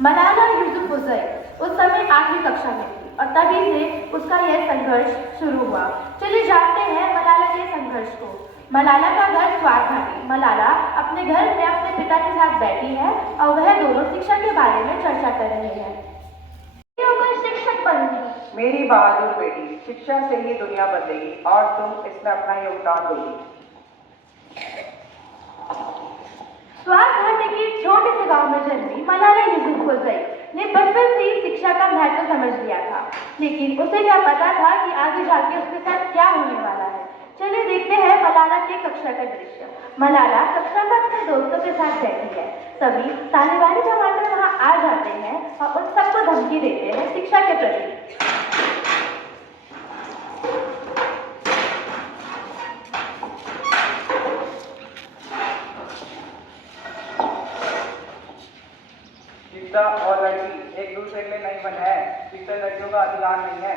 मलाला यूसुफज़ई उस समय 8वीं कक्षा में थी और तभी से उसका यह संघर्ष शुरू हुआ। चलिए जानते हैं मलाला के संघर्ष को। मलाला का घर स्वार घाटी। मलाला अपने घर में अपने पिता के साथ बैठी है और वह दोनों शिक्षा के बारे में चर्चा कर रहे हैं। शिक्षक बनूंगी। मेरी बहादुर बेटी, शिक्षा से ही दुनिया बदलेगी और तुम इसमें अपना योगदान दोगी। स्वार घाटी के छोटे से गांव में जन्मी मलाला यूसुफज़ई ने बचपन से ही शिक्षा का महत्व समझ लिया था, लेकिन उसे क्या पता था कि आगे जाके उसके साथ क्या होने वाला है। चलिए देखते हैं मलाला के कक्षा का दृश्य। मलाला कक्षा में अपने दोस्तों के साथ बैठी है। सभी तालिबानी कमांडर वहां आ जाते हैं और उन सबको धमकी देते हैं शिक्षा के प्रति। शिक्षा और लड़की एक दूसरे के लिए नहीं बने हैं। शिक्षा लड़कियों का अधिकार नहीं है।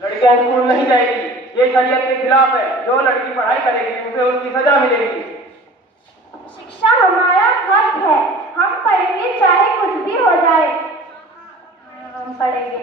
लड़कियां स्कूल नहीं जाएगी, ये शरीयत के खिलाफ है। जो लड़की पढ़ाई करेगी उसे उसकी सजा मिलेगी। शिक्षा हमारा हक है, हम पढ़ेंगे चाहे कुछ भी हो जाए। हम पढ़ेंगे।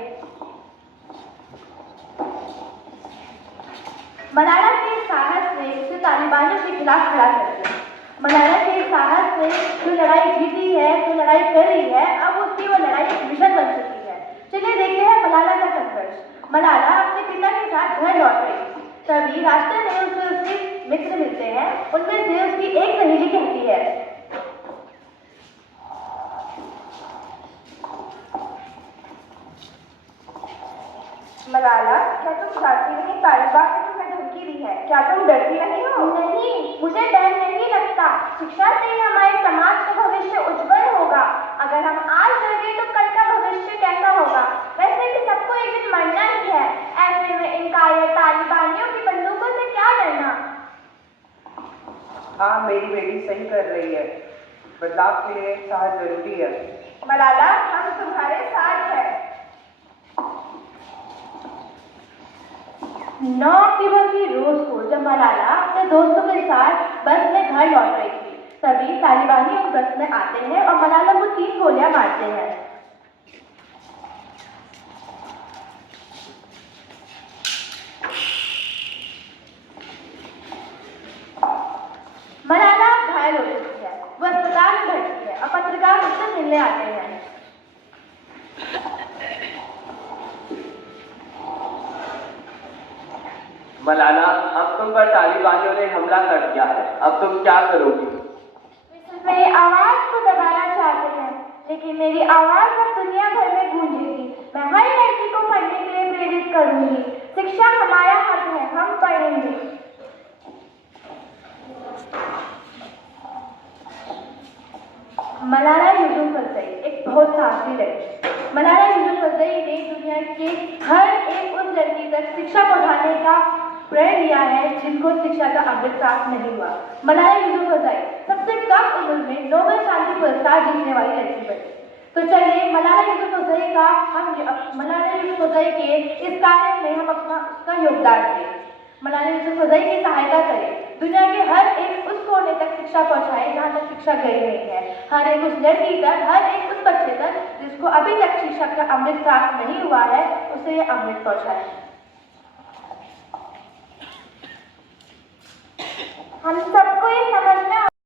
मलाला के साहस ने उसे तालिबानियों के खिलाफ खड़ा कर दिया। मलाला के साहस ने जो लड़ाई जीती है, जो लड़ाई कर रही है, अब उसकी वो लड़ाई एक मिशन बन चुकी है। चलिए देखते हैं मलाला का संघर्ष। मलाला अपने पिता के साथ घर लौट रही थी, तभी रास्ते में उसे उसके मित्र मिलते हैं। उनमें से उसकी एक सहेली कहती है, मलाला, क्या तुम जानती नहीं तालिबान ने तुम्हें धमकी दी है? क्या तुम डरती नहीं हो? नहीं, मुझे डर नहीं लगता। शिक्षा से ही हमारे समाज का भविष्य उज्जवल होगा। अगर हम आज डर गए तो कल का भविष्य कैसा होगा? वैसे भी सबको एक दिन मरना ही है। ऐसे में इन कायर तालिबानियों की बंदूकों से क्या डरना? हाँ, मेरी बेटी सही कर रही है। बदलाव के लिए साहस जरूरी है। मलाला, हम तुम्हारे साथ हैं। 9 अक्टूबर की रोज को जब मलाला अपने दोस्तों के साथ बस में घर लौट रही थी, तभी तालिबानी उस बस में आते हैं और मलाला को 3 गोलियां मारते हैं। मलाला घायल हो चुकी है, वो अस्पताल में भर्ती है और पत्रकार उससे मिलने आते हैं। मलाला, अब तुम पर तालिबानियों ने हमला कर दिया है, अब तुम क्या करोगी? मेरी आवाज को दबाना चाहते हैं, लेकिन मेरी आवाज अब दुनिया भर में गूंजेगी। मैं हर लड़की को पढ़ने के लिए प्रेरित करूंगी। शिक्षा हमारा हक है, हम पढ़ेंगे। मलाला यूसुफज़ई एक बहुत साहसी लड़की। मलाला यूसुफज़ई ने दुनिया के हर एक उस लड़की तक शिक्षा पहुंचाने का प्रण लिया है जिनको शिक्षा का अमृत प्राप्त नहीं हुआ। मलाला यूसुफज़ई सबसे कम उम्र में नोबेल शांति पुरस्कार जीतने वाली लड़की बनी। तो चलिए मलाला यूसुफज़ई के इस कार्य में हम अपना योगदान दें। मलाला यूसुफज़ई की सहायता करें। दुनिया के हर एक उस कोने तक शिक्षा पहुंचाए जहां तक शिक्षा गई नहीं है। हर एक उस लड़की तक, हर एक उस बच्चे तक जिसको अभी तक शिक्षा का अमृत प्राप्त नहीं हुआ है, उसे यह अमृत पहुंचाए। हम सबको ये समझना